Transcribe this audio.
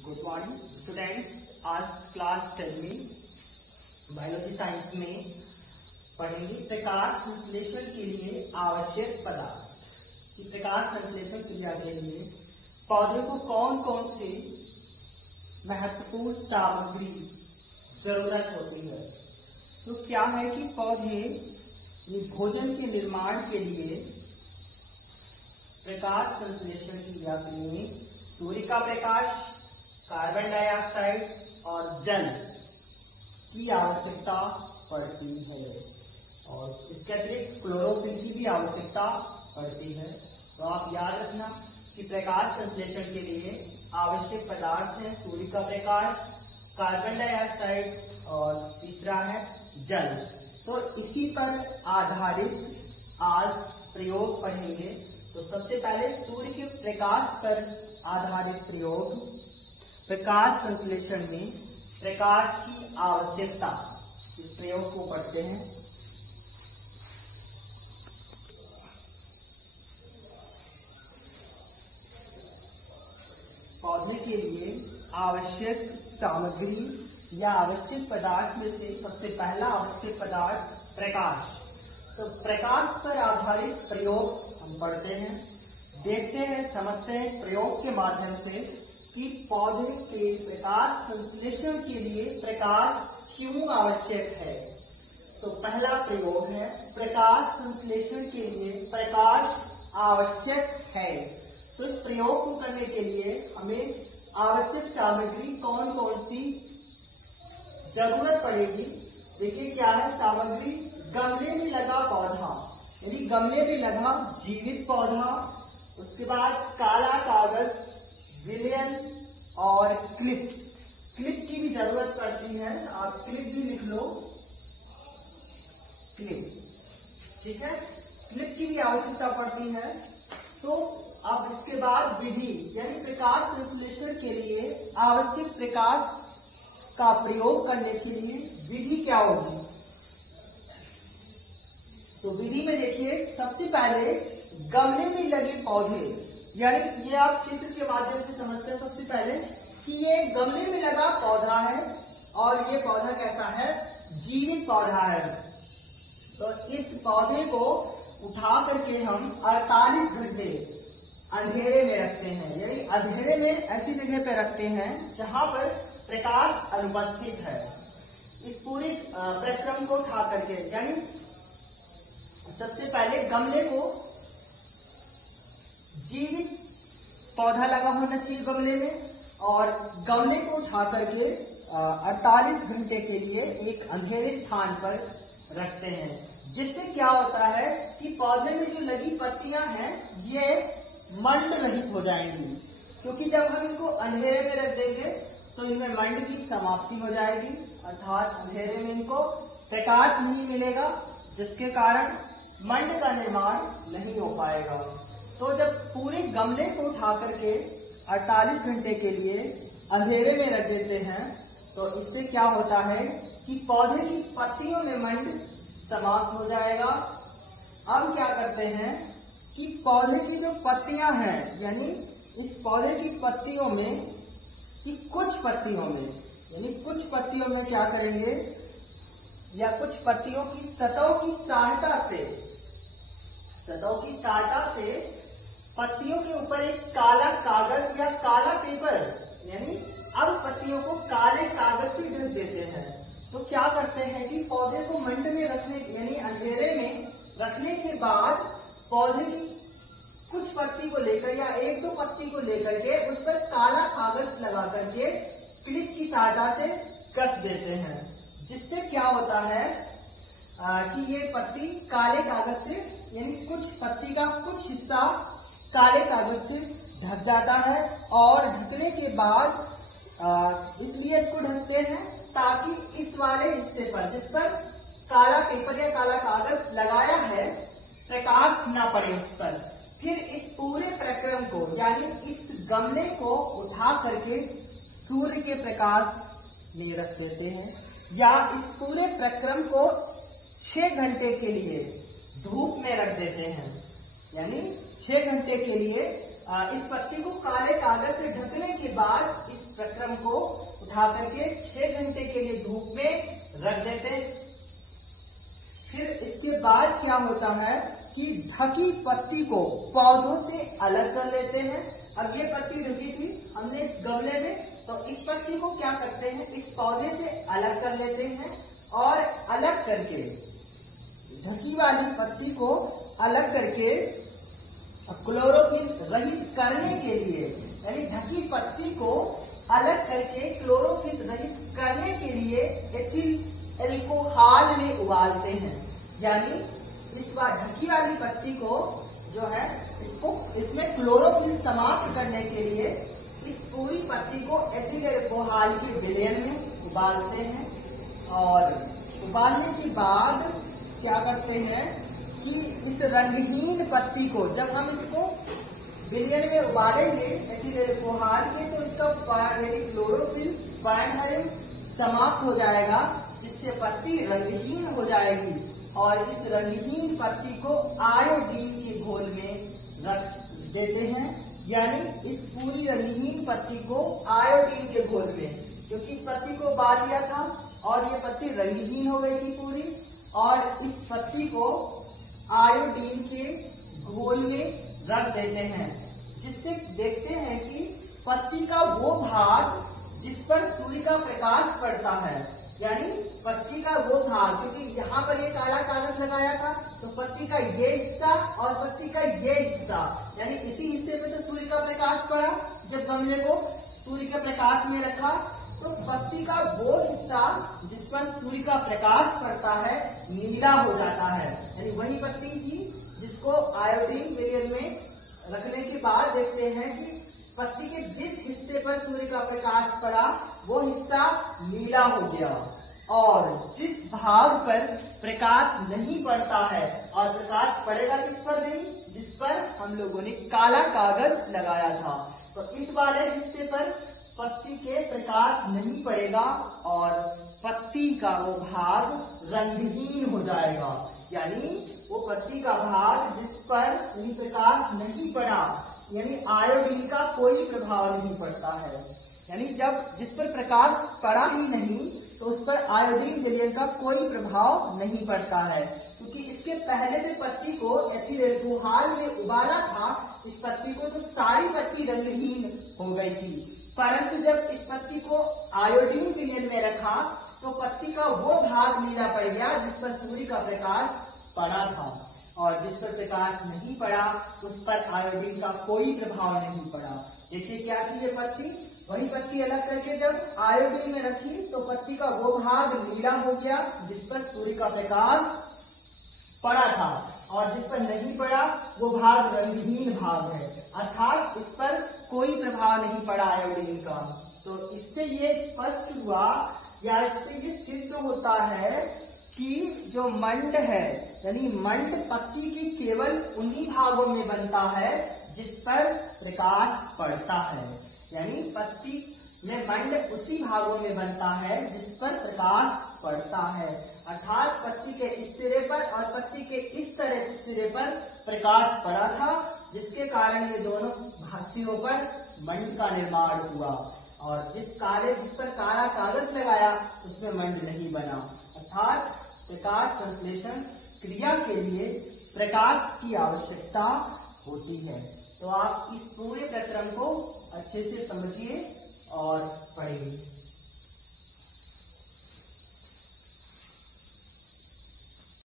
Good morning students. आज class 10 में biology science में पढ़ेंगे प्रकाश संश्लेषण के लिए आवश्यक पदार्थ। प्रकाश संश्लेषण क्रिया के लिए पौधे को कौन कौन सी महत्वपूर्ण सामग्री जरूरत होती है। तो क्या है कि पौधे ये भोजन के निर्माण के लिए प्रकाश संश्लेषण क्रिया के लिए सूर्य का प्रकाश, कार्बन डाइऑक्साइड और जल की आवश्यकता पड़ती है और इसके अतिरिक्त क्लोरोफिल की भी आवश्यकता पड़ती है। तो आप याद रखना कि प्रकाश संश्लेषण के लिए आवश्यक पदार्थ है सूर्य का प्रकाश, कार्बन डाइऑक्साइड और तीसरा है जल। तो इसी पर आधारित आज प्रयोग पढ़ेंगे। तो सबसे पहले सूर्य के प्रकाश पर आधारित प्रयोग, प्रकाश संश्लेषण में प्रकाश की आवश्यकता, इस प्रयोग को पढ़ते हैं। पौधे के लिए आवश्यक सामग्री या आवश्यक पदार्थ में से सबसे पहला आवश्यक पदार्थ प्रकाश। तो प्रकाश पर आधारित प्रयोग हम पढ़ते हैं, देखते हैं, समझते हैं प्रयोग के माध्यम से कि पौधे के प्रकाश संश्लेषण के लिए प्रकाश क्यों आवश्यक है। तो पहला प्रयोग है प्रकाश संश्लेषण के लिए प्रकाश आवश्यक है। तो इस प्रयोग को करने के लिए हमें आवश्यक सामग्री कौन कौन सी जरूरत पड़ेगी। देखिए क्या है सामग्री, गमले में लगा पौधा यानी गमले में लगा जीवित पौधा, उसके बाद काला कागज, विलयन और क्लिप। क्लिप की भी जरूरत पड़ती है, आप क्लिप भी लिख लो, क्लिप, ठीक है, क्लिप की भी आवश्यकता पड़ती है। तो अब इसके बाद विधि यानी प्रकाश संश्लेषण के लिए आवश्यक प्रकाश का प्रयोग करने के लिए विधि क्या होगी। तो विधि में देखिए सबसे पहले गमले में लगे पौधे, यानी ये आप चित्र के माध्यम से समझते हैं सबसे पहले कि ये गमले में लगा पौधा है और ये पौधा कैसा है, जीवित पौधा है। तो इस पौधे को उठा करके हम 48 घंटे अंधेरे में रखते हैं, यानी अंधेरे में ऐसी जगह पे रखते हैं जहां पर प्रकाश अनुपस्थित है। इस पूरे प्रक्रम को उठा करके, यानी सबसे पहले गमले को जीवित पौधा लगा होना चाहिए गमले में, और गमले को उठा करके 48 घंटे के लिए एक अंधेरे स्थान पर रखते हैं। जिससे क्या होता है कि पौधे में जो लगी पत्तियां हैं ये मंड रहित हो जाएंगी, क्योंकि जब हम इनको अंधेरे में रख देंगे तो इनमें मंड की समाप्ति हो जाएगी, अर्थात अंधेरे में इनको प्रकाश नहीं मिलेगा, जिसके कारण मंड का निर्माण नहीं हो पाएगा। तो जब पूरे गमले को उठा करके 48 घंटे के लिए अंधेरे में रख देते हैं तो इससे क्या होता है कि पौधे की पत्तियों में मंड समाप्त हो जाएगा। अब क्या करते हैं कि पौधे की जो पत्तियां हैं, यानी इस पौधे की पत्तियों में कि कुछ पत्तियों में क्या करेंगे, या कुछ पत्तियों की सतहों की सहायता से पत्तियों के ऊपर एक काला कागज या काला पेपर, यानी अब पत्तियों को काले कागज से ढक देते हैं। तो क्या करते हैं कि पौधे को मंड में रखने यानी अंधेरे में रखने के बाद पौधे की कुछ पत्ती को लेकर या एक दो पत्ती को लेकर के उस पर काला कागज लगा करके क्लिप की सहायता से कस देते हैं। जिससे क्या होता है कि ये पत्ती काले कागज से, यानी कुछ पत्ती का कुछ हिस्सा काले कागज से ढक जाता है। और ढकने के बाद इसलिए इसको ढकते हैं ताकि इस वाले हिस्से पर जिस पर काला पेपर या काला कागज लगाया है प्रकाश न पड़े उस पर। फिर इस पूरे प्रक्रम को यानी इस गमले को उठा करके सूर्य के प्रकाश में रख देते हैं, या इस पूरे प्रक्रम को 6 घंटे के लिए धूप में रख देते हैं। यानी 6 घंटे के लिए इस पत्ती को काले कागज से ढकने के बाद इस प्रक्रम को उठा करके 6 घंटे के लिए धूप में रख देते हैं। फिर इसके बाद क्या होता है कि ढकी पत्ती को पौधों से अलग कर लेते हैं। अब ये पत्ती ढकी थी हमने इस गमले में, तो इस पत्ती को क्या करते हैं, इस पौधे से अलग कर लेते हैं और अलग करके ढकी वाली पत्ती को अलग करके क्लोरोफिल रहित करने के लिए, यानी ढकी पत्ती को अलग करके क्लोरोफिल रहित करने के लिए एथिल एल्कोहल में उबालते हैं। यानी इस बार ढकी वाली पत्ती को जो है इसमें क्लोरोफिल समाप्त करने के लिए इस पूरी पत्ती को एथिल एल्कोहल के विलयन में उबालते हैं। और उबालने के बाद क्या करते हैं कि इस रंगहीन पत्ती को जब हम इसको विलयन में उबालेंगे एथिल एल्कोहल के, तो इसका क्लोरोफिल वर्णहरण समाप्त हो जाएगा, जिससे पत्ती रंगहीन हो जाएगी। और इस रंगहीन पत्ती को आयोडीन के घोल में रख देते हैं। यानी इस पूरी रंगहीन पत्ती को आयोडीन के घोल में, क्योंकि इस पत्ती को उबाल लिया था और ये पत्ती रंगहीन हो गई थी पूरी, और इस पत्ती को आयोडीन के घोल में रख देते हैं, जिससे देखते हैं कि पत्ती का वो भाग जिस पर सूर्य का प्रकाश पड़ता है, यानी पत्ती का वो भाग, क्योंकि यहाँ पर ये काला कागज लगाया था, तो पत्ती का ये हिस्सा और पत्ती का ये हिस्सा, यानी इसी हिस्से में तो सूर्य का प्रकाश पड़ा। जब गमले को सूर्य के प्रकाश में रखा, तो पत्ती का वो हिस्सा जिस पर सूर्य का प्रकाश पड़ता है नीला हो जाता है। यानी वही पत्ती थी जिसको आयोडीन विलयन में रखने के बाद देखते हैं कि पत्ती के जिस हिस्से पर सूर्य का प्रकाश पड़ा वो हिस्सा नीला हो गया, और जिस भाग पर प्रकाश नहीं पड़ता है, और प्रकाश पड़ेगा किस पर नहीं, जिस पर हम लोगों ने काला कागज लगाया था, तो इस वाले हिस्से पर पत्ती के प्रकाश नहीं पड़ेगा और पत्ती का वो भाग रंगहीन हो जाएगा। यानी वो पत्ती का भाग जिस पर प्रकाश नहीं पड़ा, यानी आयोडीन का कोई प्रभाव नहीं पड़ता है, यानी जब जिस पर प्रकाश पड़ा ही नहीं तो उस पर आयोडीन विलयन का कोई प्रभाव नहीं पड़ता है, क्योंकि इसके पहले जो पत्ती को एथिल एल्कोहल में उबाला था, इस पत्ती को तो सारी पत्ती रंगहीन हो गई थी, परंतु जब इस पत्ती को आयोडीन विलयन में रखा तो पत्ती का वो भाग नीला पड़ गया जिस पर सूर्य का प्रकाश पड़ा था, और जिस पर प्रकाश नहीं पड़ा उस पर आयोडीन का कोई प्रभाव नहीं पड़ा। देखिए क्या थी ये पत्ती, वही पत्ती अलग करके जब आयोडीन में रखी तो पत्ती का वो भाग नीला हो गया जिस पर सूर्य का प्रकाश पड़ा था, और जिस पर नहीं पड़ा वो भाग रंगहीन भाग है, अर्थात इस पर कोई प्रभाव नहीं पड़ा आयोडीन का। तो इससे ये स्पष्ट हुआ या इससे ये सिद्ध होता है कि जो मंड है, यानी मंड पत्ती की केवल उन्हीं भागों में बनता है जिस पर प्रकाश पड़ता है, यानी पत्ती में मंड उसी भागों में बनता है जिस पर प्रकाश पड़ता है, अर्थात पत्ती के इस सिरे पर और पत्ती के इस तरह सिरे पर प्रकाश पड़ा था, जिसके कारण ये दोनों सिरों पर मंड का निर्माण हुआ, और जिस पर काला कागज लगाया उसमें मंड नहीं बना। अर्थात प्रकाश संश्लेषण क्रिया के लिए प्रकाश की आवश्यकता होती है। तो आप इस पूरे प्रक्रम को अच्छे से समझिए और पढ़िए।